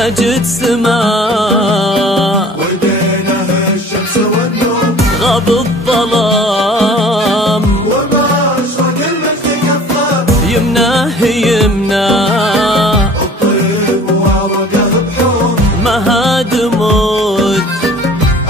مجد سماء ودينه الشمس والنور غاب الظلام وما أشرق المجد كفاه يمناه يمناه الطيب وعرقه بحور مهاد موت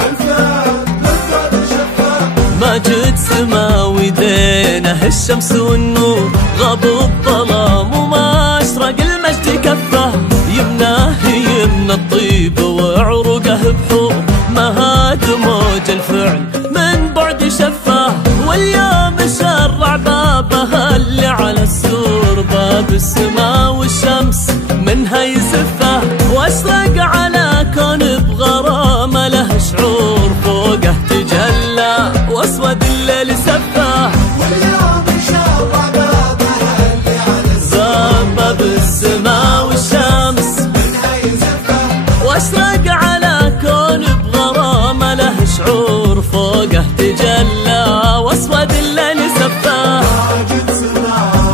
أنفاد لذات شفاه مجد سما ودينه الشمس والنور غاب الظلام وما أشرق المجد كفاه يمناه يمنى الطيب وعرقه بحور مهاد موج الفعل من بعد شفاه واليوم شرع بابها اللي على السور باب السماء والشمس منها يزفه واشرق على كون بغرامه له شعور فوقه تجلى واسود الليل سفاه واليوم شرع بابها اللي على السور باب السماء والشمس منها يزفه واشرق على كون بغرامه له شعور فوقه تجلى واسود الليل سفاه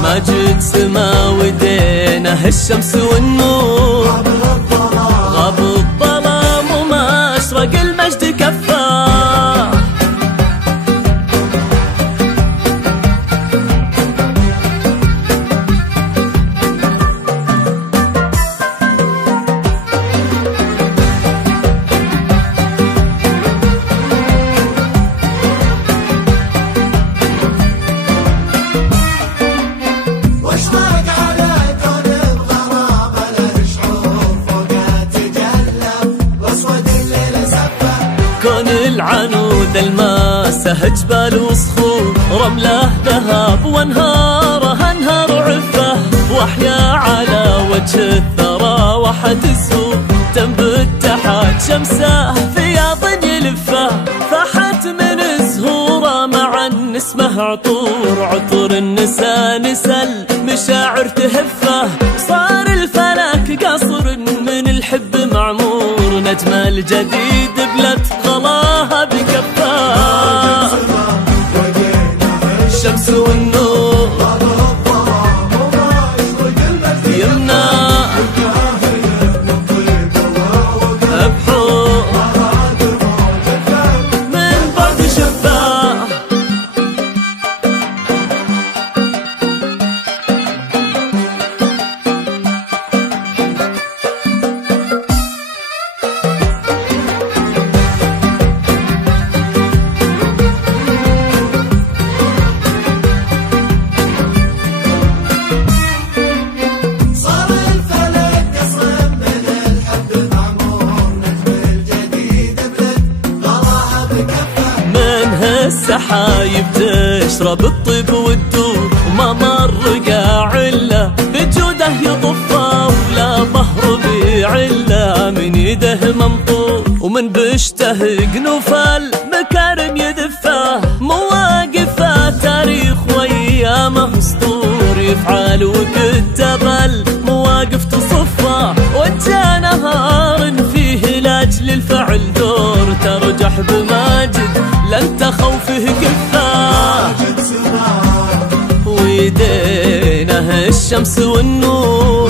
مجد سما ودينه الشمس والنور غاب الظلام وما أشرق المجد كفاه واشرق على كون بغرامه له شعور فوقه تجلى واسود الليل سفاه كون العنود الماسه جبال وصخور رمله ذهب وانهاره انهار عفه واحيا على وجه الثرى وحد السوق تنبت تحت شمسه فياض يلفه فاحت من زهوره مع اسمه عطور النساء نسل مشاعر تهفه صار الفلك قصر من الحب معمور نجمه الجديد بلت غلاها بكفاه الشمس والنور يمنى بحور من بعد شفاه صار الفلك قصر من الحب معمور نجم الجديد بلد غلاها بكفه منها السحايب تشرب الطيب والدور وما مر قاع الا بجوده يطفه ولا ظهر بعله من يده ممطور ومن بشته قنوف المكارم يدفه مواقفه تاريخ وايامه اسطور يفعل وكتب المواقف تصفه وجه نهار فيه لاجل الفعل دور ترجح بماجد لن تخوفه كفاه ويدينه الشمس والنور